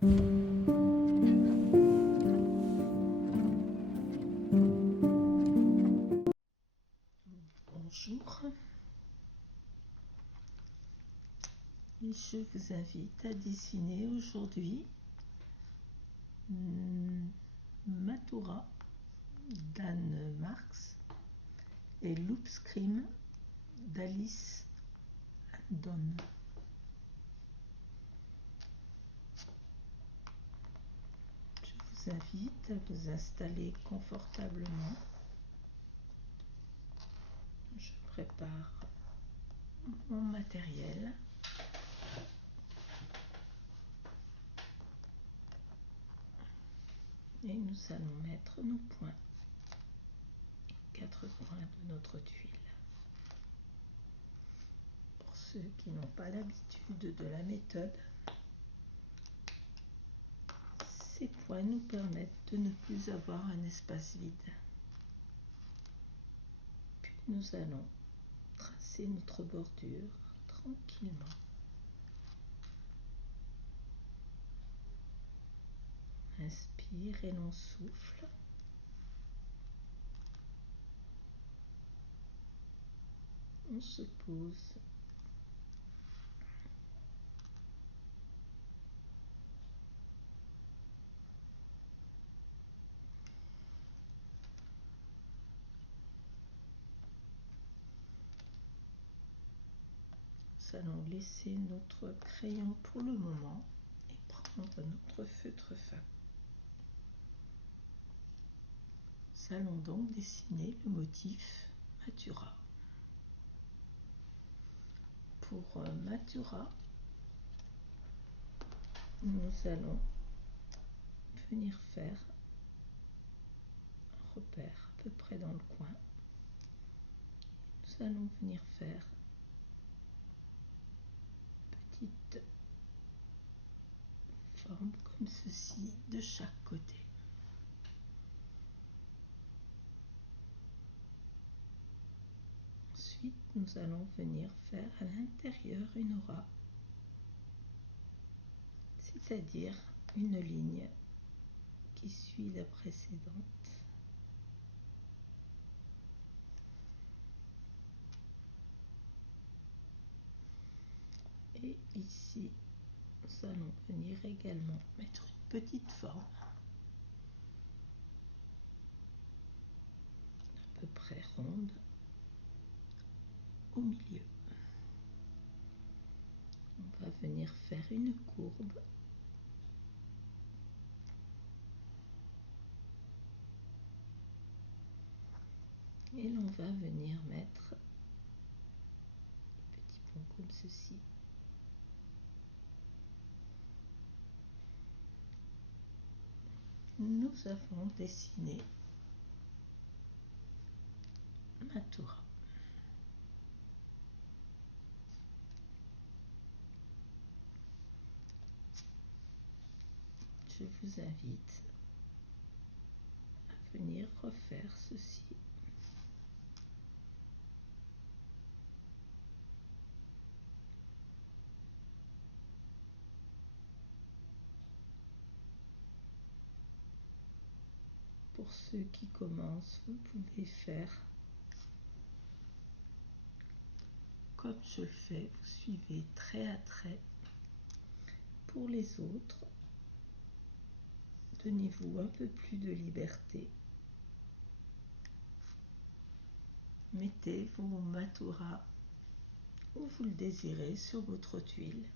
Bonjour, je vous invite à dessiner aujourd'hui Matura d'Anne Marx et Loopscream d'Alice Donne. Je vous invite à vous installer confortablement. Je prépare mon matériel. Et nous allons mettre nos points, 4 points de notre tuile. Pour ceux qui n'ont pas l'habitude de la méthode, ces points nous permettent de ne plus avoir un espace vide. Puis nous allons tracer notre bordure tranquillement. Inspire et l'on souffle. On se pose. Nous allons laisser notre crayon pour le moment et prendre notre feutre fin. Nous allons donc dessiner le motif Matura. Pour Matura, nous allons venir faire un repère à peu près dans le coin. Nous allons venir faire une petite forme comme ceci de chaque côté. Ensuite, nous allons venir faire à l'intérieur une aura, c'est-à-dire une ligne qui suit la précédente. Et ici, nous allons venir également mettre une petite forme, à peu près ronde, au milieu. On va venir faire une courbe. Et l'on va venir mettre des petits ponts comme ceci. Nous avons dessiné Matura. Je vous invite à venir refaire ceci. Pour ceux qui commencent, vous pouvez faire comme je le fais, vous suivez trait à trait. Pour les autres, donnez-vous un peu plus de liberté. Mettez vos Matura où vous le désirez sur votre tuile.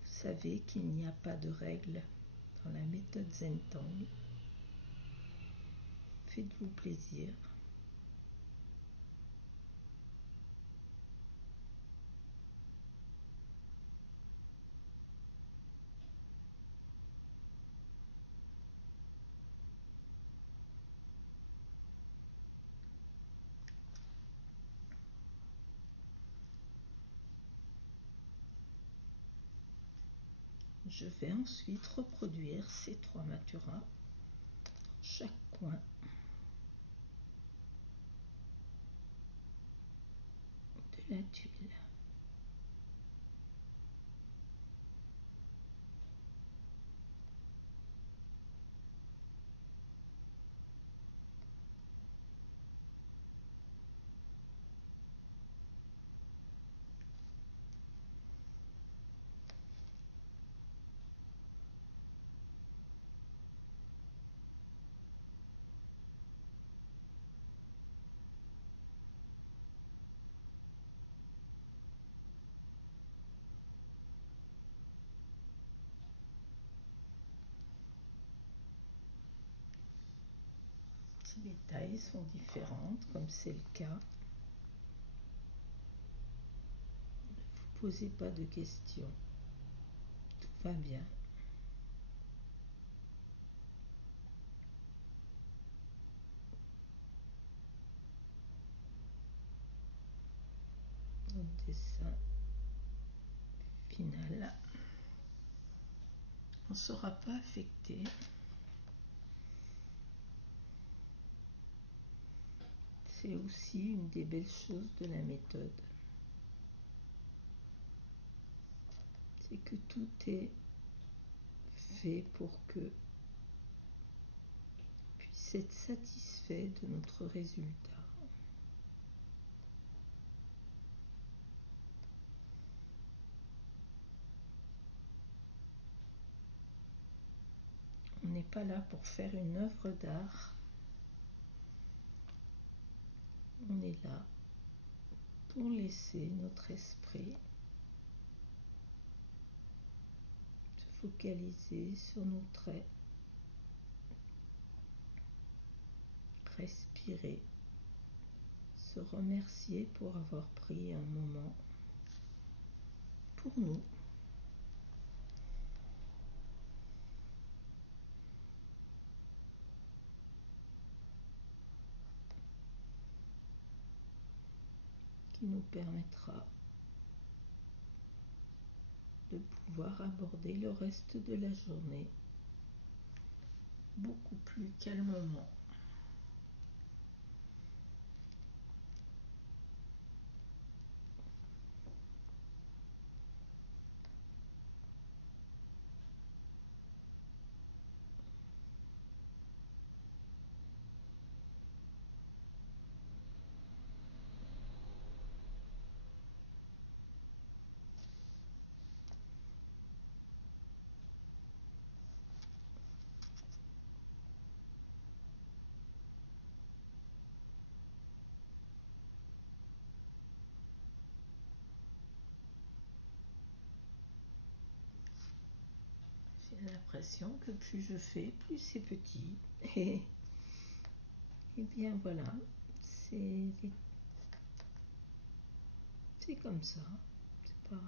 Vous savez qu'il n'y a pas de règle dans la méthode Zen-Tang. Faites-vous plaisir. Je vais ensuite reproduire ces 3 Maturas, chaque coin de la tuile. Si les tailles sont différentes, comme c'est le cas, ne vous posez pas de questions. Tout va bien. Notre dessin final ne sera pas affecté. C'est aussi une des belles choses de la méthode. C'est que tout est fait pour que l'on puisse être satisfait de notre résultat. On n'est pas là pour faire une œuvre d'art. On est là pour laisser notre esprit se focaliser sur nos traits, respirer, se remercier pour avoir pris un moment pour nous. Qui nous permettra de pouvoir aborder le reste de la journée beaucoup plus calmement. J'ai l'impression que plus je fais, plus c'est petit. Et bien voilà, c'est comme ça. C'est pas...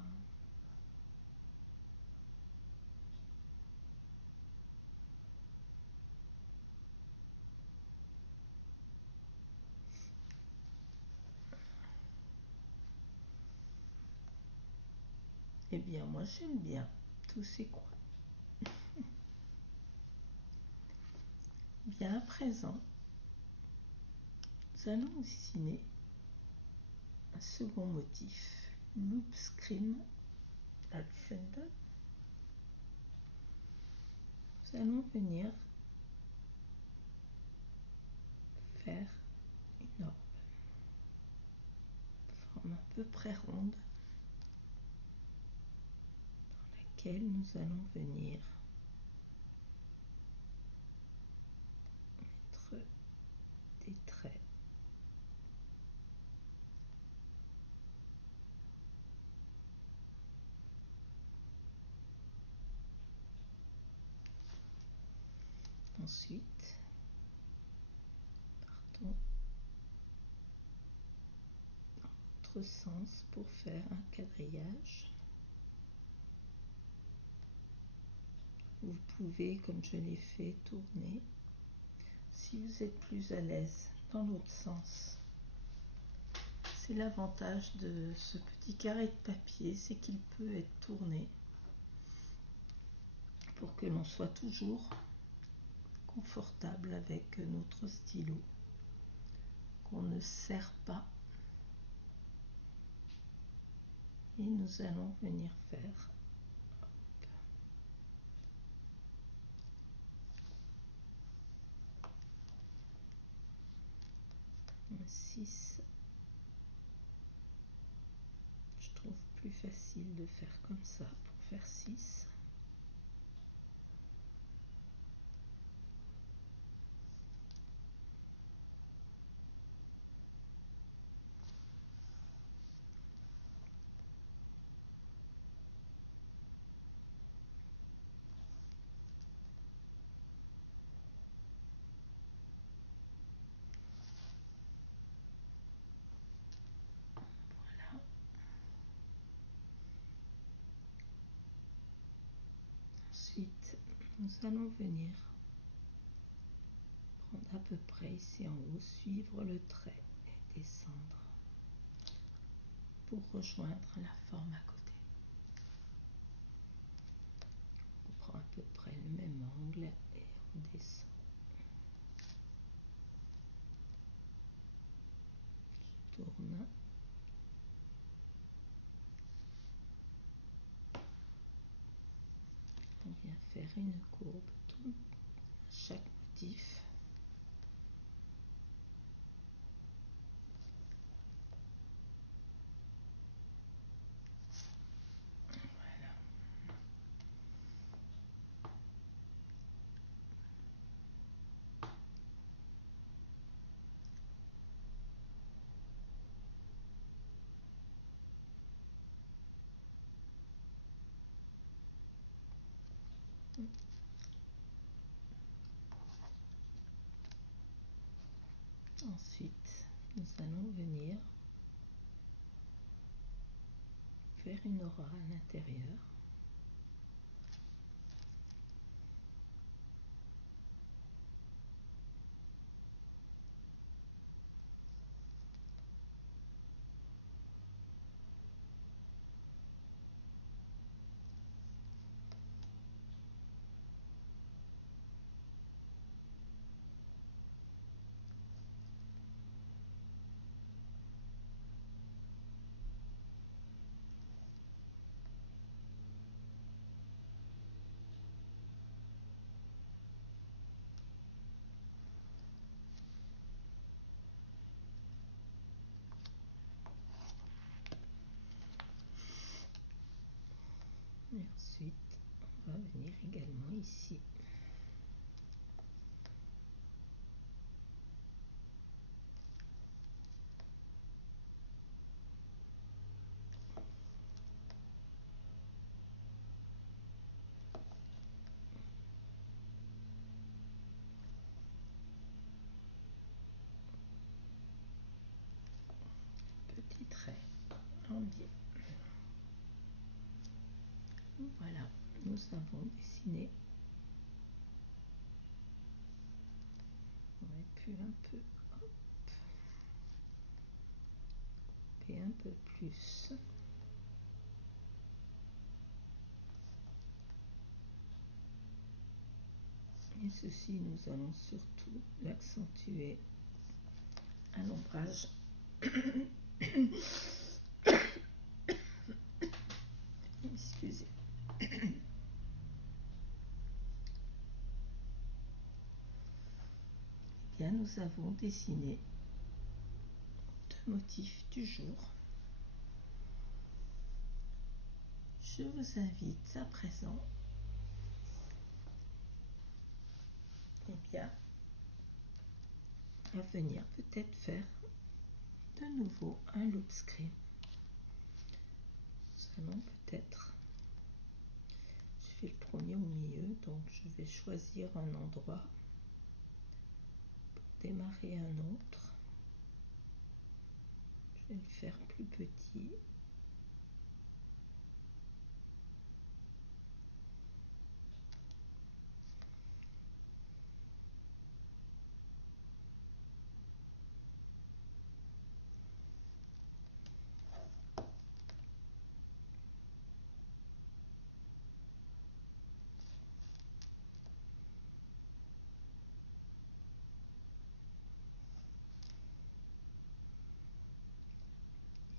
Eh bien, moi j'aime bien tous ces coins. Bien à présent, nous allons dessiner un second motif, Loop Scream Accent. Nous allons venir faire une orbe, forme à peu près ronde, dans laquelle nous allons venir mettre des traits. Ensuite, partons dans l'autre sens pour faire un quadrillage. Vous pouvez, comme je l'ai fait, tourner. Si vous êtes plus à l'aise dans l'autre sens, c'est l'avantage de ce petit carré de papier, c'est qu'il peut être tourné pour que l'on soit toujours confortable avec notre stylo, qu'on ne serre pas. Et nous allons venir faire un 6. Je trouve plus facile de faire comme ça pour faire 6. Nous allons venir prendre à peu près ici en haut, suivre le trait et descendre pour rejoindre la forme à côté. On prend à peu près le même angle et on descend. Je tourne. On vient faire une courbe à chaque motif. Voilà. Ensuite, nous allons venir faire une aura à l'intérieur. Et ensuite, on va venir également ici. Petit trait en biais. Voilà, nous avons dessiné. On aurait pu un peu couper un peu plus. Et ceci, nous allons surtout l'accentuer à l'ombrage. Excusez. Bien, nous avons dessiné deux motifs du jour. Je vous invite à présent bien, à venir peut-être faire de nouveau un loop screen. Nous allons peut-être, je fais le premier au milieu, donc je vais choisir un endroit pour démarrer un autre. Je vais le faire plus petit.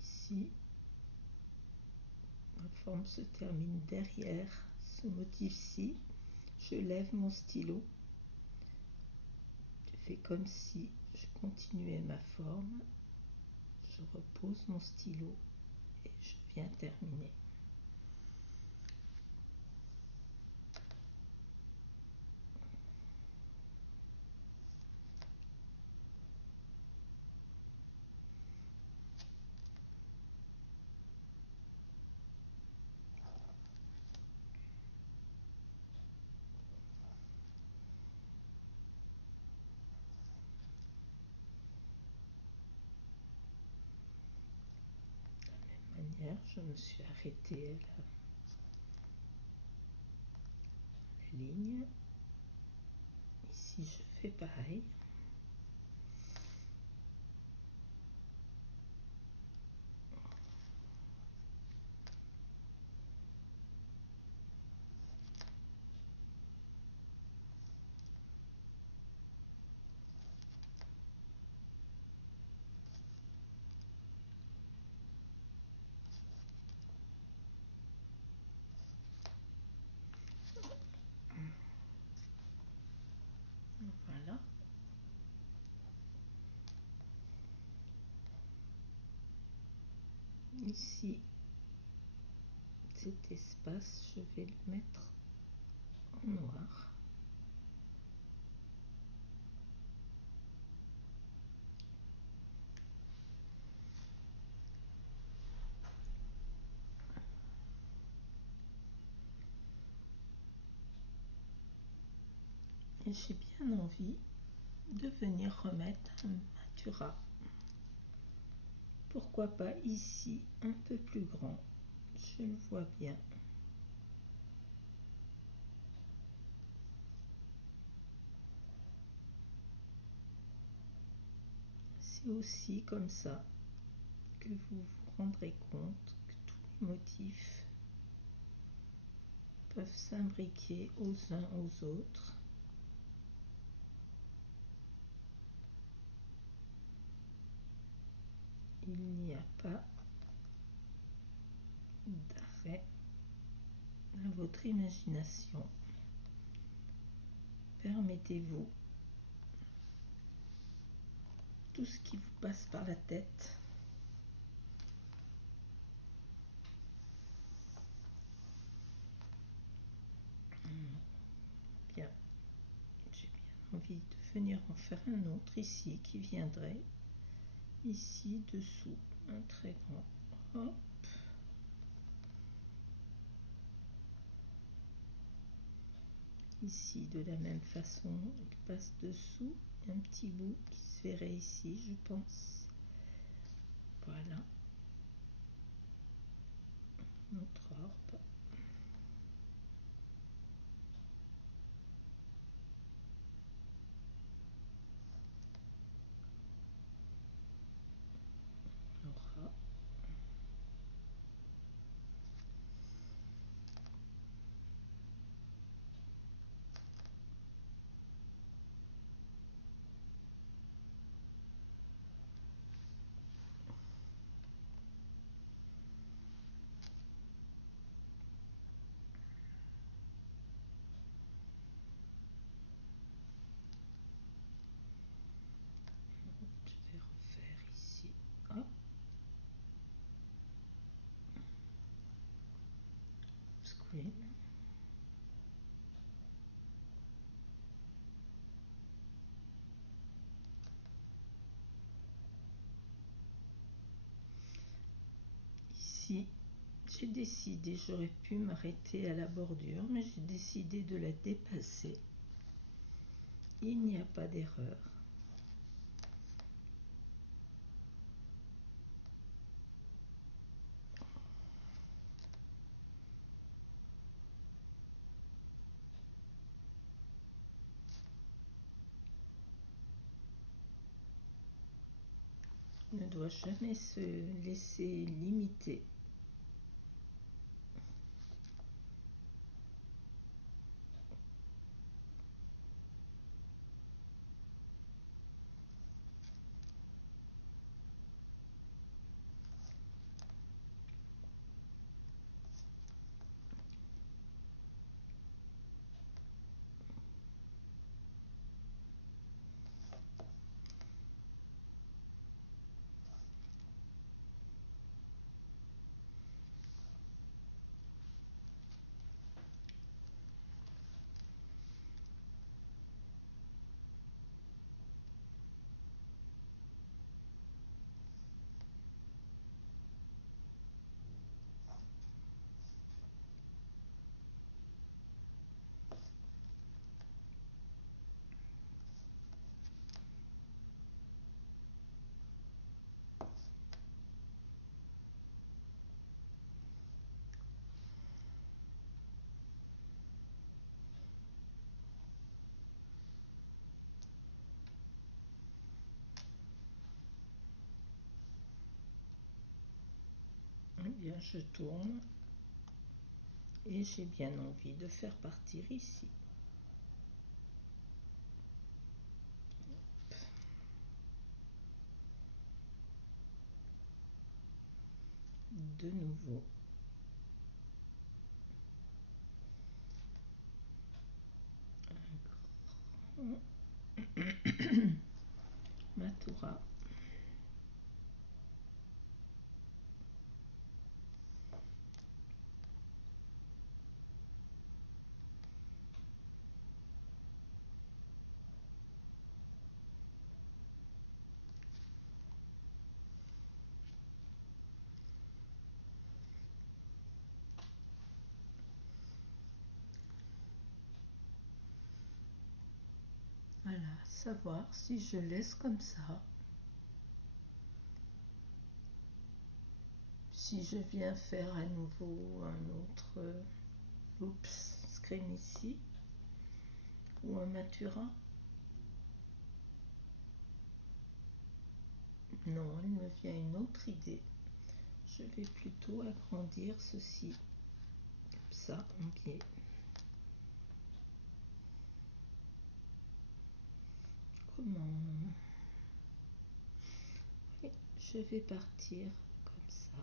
Ici, ma forme se termine derrière ce motif-ci. Je lève mon stylo. Je fais comme si je continuais ma forme. Je repose mon stylo et je viens terminer. Je me suis arrêtée à la ligne. Ici je fais pareil. Voilà. Ici, cet espace, je vais le mettre en noir. Et j'ai bien envie de venir remettre un maturat. Pourquoi pas ici, un peu plus grand. Je le vois bien. C'est aussi comme ça que vous vous rendrez compte que tous les motifs peuvent s'imbriquer aux uns aux autres. Il n'y a pas d'arrêt à votre imagination. Permettez-vous tout ce qui vous passe par la tête. Bien, j'ai bien envie de venir en faire un autre ici qui viendrait ici dessous, un très grand. Hop. Ici de la même façon, il passe dessous, un petit bout qui se verrait ici, je pense. Voilà. Notre orbe. Aura. Je vais refaire ici. Hop. Screen. Ici, j'ai décidé, j'aurais pu m'arrêter à la bordure, mais j'ai décidé de la dépasser. Il n'y a pas d'erreur. On ne doit jamais se laisser limiter. bien, je tourne et j'ai bien envie de faire partir ici. De nouveau. Matura. Voilà, savoir si je laisse comme ça, si je viens faire à nouveau un autre screen ici, ou un Matura. Non, il me vient une autre idée. Je vais plutôt agrandir ceci, comme ça, en biais. Comment? Oui, je vais partir comme ça.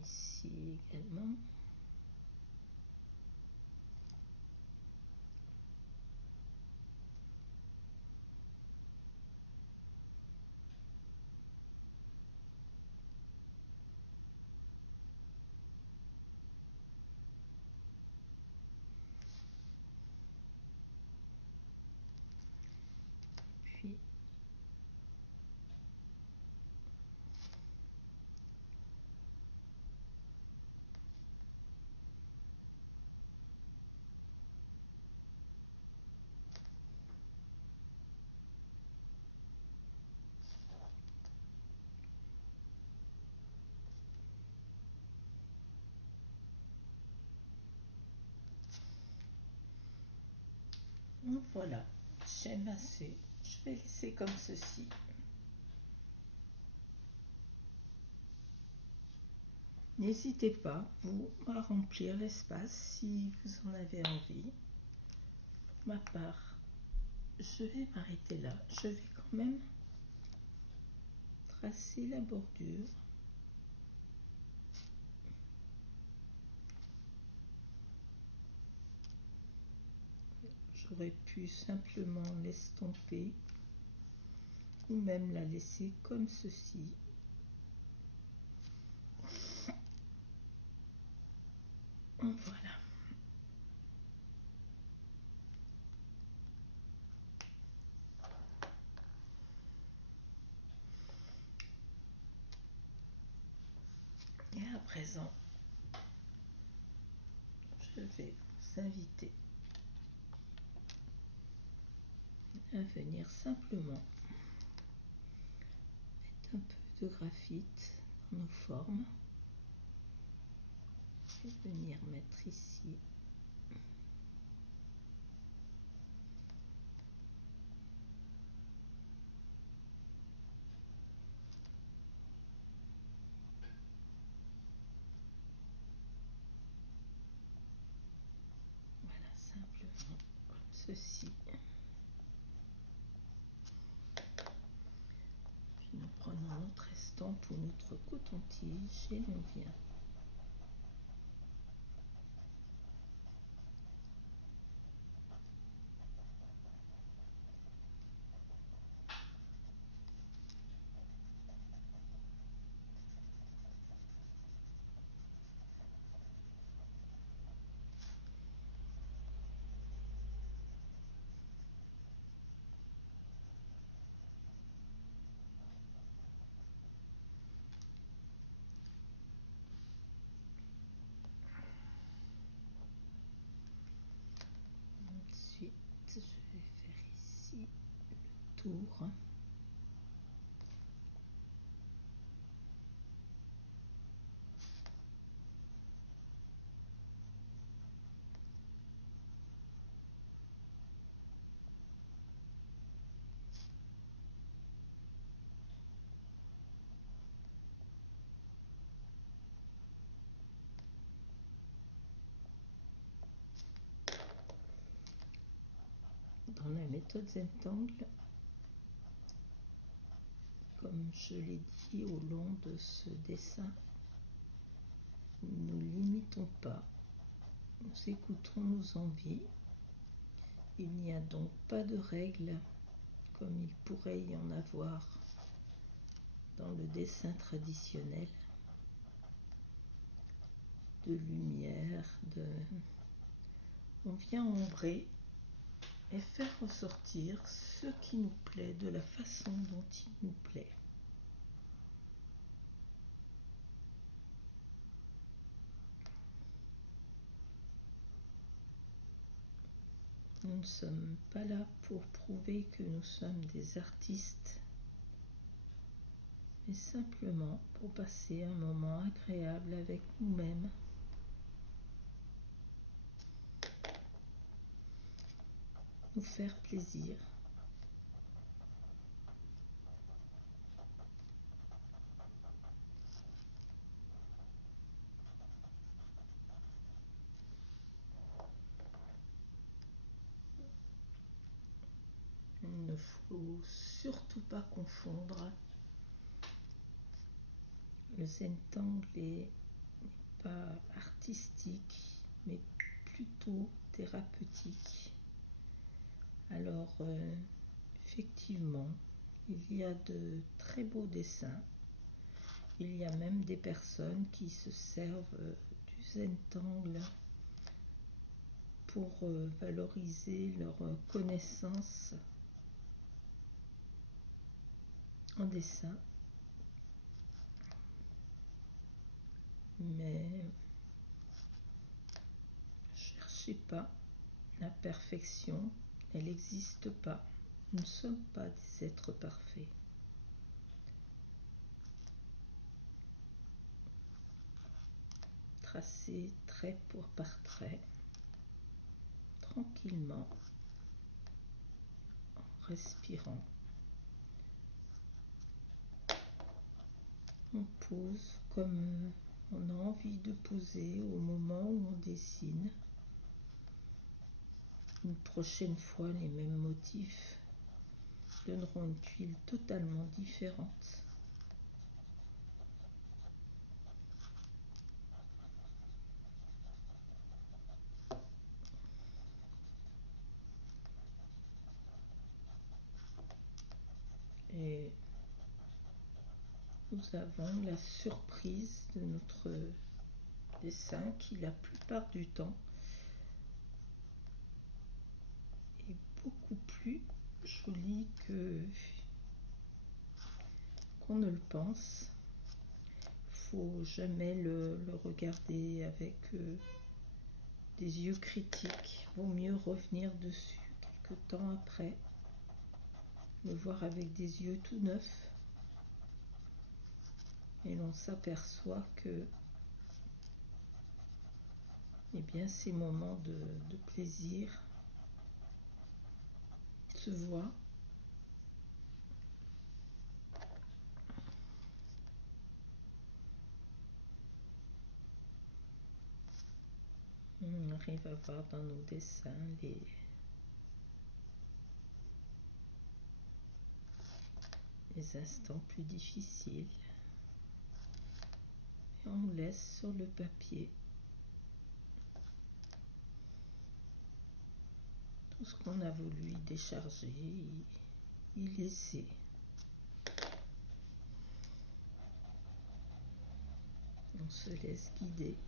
Ici également. Puis voilà, j'ai massé. Je vais laisser comme ceci. N'hésitez pas, vous, à remplir l'espace si vous en avez envie. Pour ma part, je vais m'arrêter là. Je vais quand même tracer la bordure. J'aurais pu simplement l'estomper ou même la laisser comme ceci. Voilà. Et à présent, je vais vous inviter à venir simplement mettre un peu de graphite dans nos formes et venir mettre ici voilà, simplement comme ceci. Puis nous prenons notre estampe ou notre coton-tige et l'on vient autour. Dans la méthode Zentangle, comme je l'ai dit au long de ce dessin, nous ne limitons pas, nous écoutons nos envies. Il n'y a donc pas de règles comme il pourrait y en avoir dans le dessin traditionnel, de lumière, on vient ombrer et faire ressortir ce qui nous plaît de la façon dont il nous plaît. Nous ne sommes pas là pour prouver que nous sommes des artistes, mais simplement pour passer un moment agréable avec nous-mêmes. Nous faire plaisir. Il ne faut surtout pas confondre. Le Zentangle n'est pas artistique, mais plutôt thérapeutique. Alors, effectivement, il y a de très beaux dessins. Il y a même des personnes qui se servent du Zentangle pour valoriser leur connaissance en dessin. Mais cherchez pas la perfection, elle n'existe pas. Nous ne sommes pas des êtres parfaits. Tracez trait par trait, tranquillement, en respirant. On pose comme on a envie de poser au moment où on dessine. Une prochaine fois, les mêmes motifs donneront une tuile totalement différente. Et nous avons la surprise de notre dessin qui, la plupart du temps, est beaucoup plus joli qu'on ne le pense. Il ne faut jamais le regarder avec des yeux critiques. Vaut mieux revenir dessus quelques temps après, le voir avec des yeux tout neufs. Et l'on s'aperçoit que ces moments de plaisir se voient. On arrive à voir dans nos dessins les instants plus difficiles. Et on laisse sur le papier tout ce qu'on a voulu y décharger, y laisser. On se laisse guider.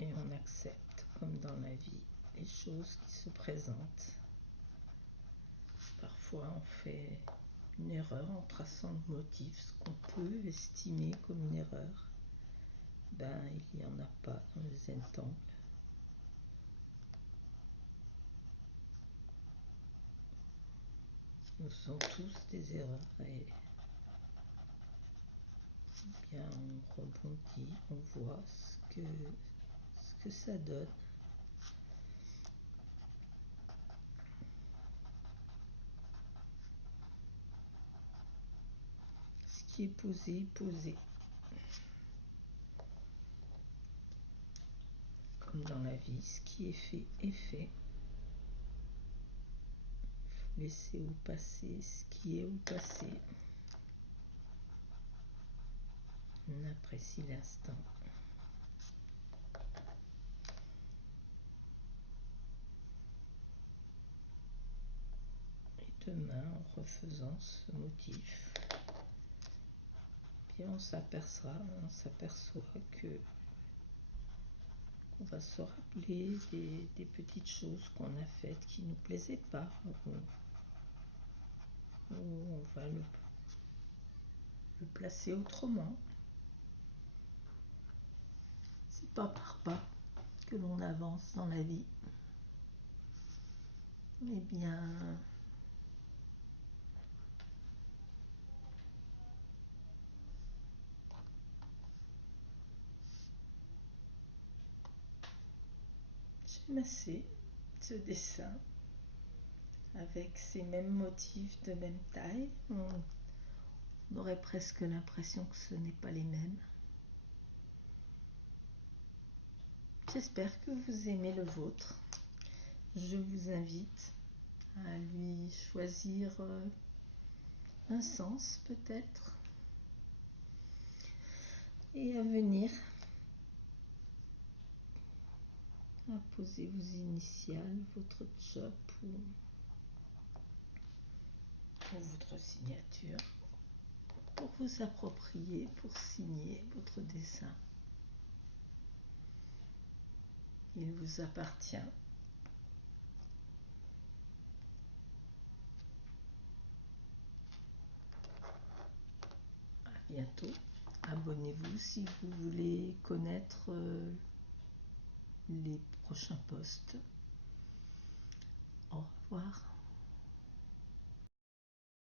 Et on accepte, comme dans la vie, les choses qui se présentent. Parfois, on fait une erreur en traçant le motif, ce qu'on peut estimer comme une erreur. Ben, il n'y en a pas dans le Zentangle. Nous faisons tous des erreurs et bien on rebondit, on voit ce que ça donne. Ce qui est posé, posé. Comme dans la vie, ce qui est fait est fait. Il faut laisser au passé ce qui est au passé. On apprécie l'instant. Et demain, en refaisant ce motif, bien on s'aperçoit que on va se rappeler des petites choses qu'on a faites qui ne nous plaisaient pas, ou on va le placer autrement. C'est pas par pas que l'on avance dans la vie. Eh bien, j'aime assez ce dessin avec ces mêmes motifs de même taille. On aurait presque l'impression que ce n'est pas les mêmes. J'espère que vous aimez le vôtre. Je vous invite à lui choisir un sens peut-être et à venir à poser vos initiales, votre job ou votre signature pour vous approprier, pour signer votre dessin. Il vous appartient. À bientôt. Abonnez-vous si vous voulez connaître les prochains posts. Au revoir.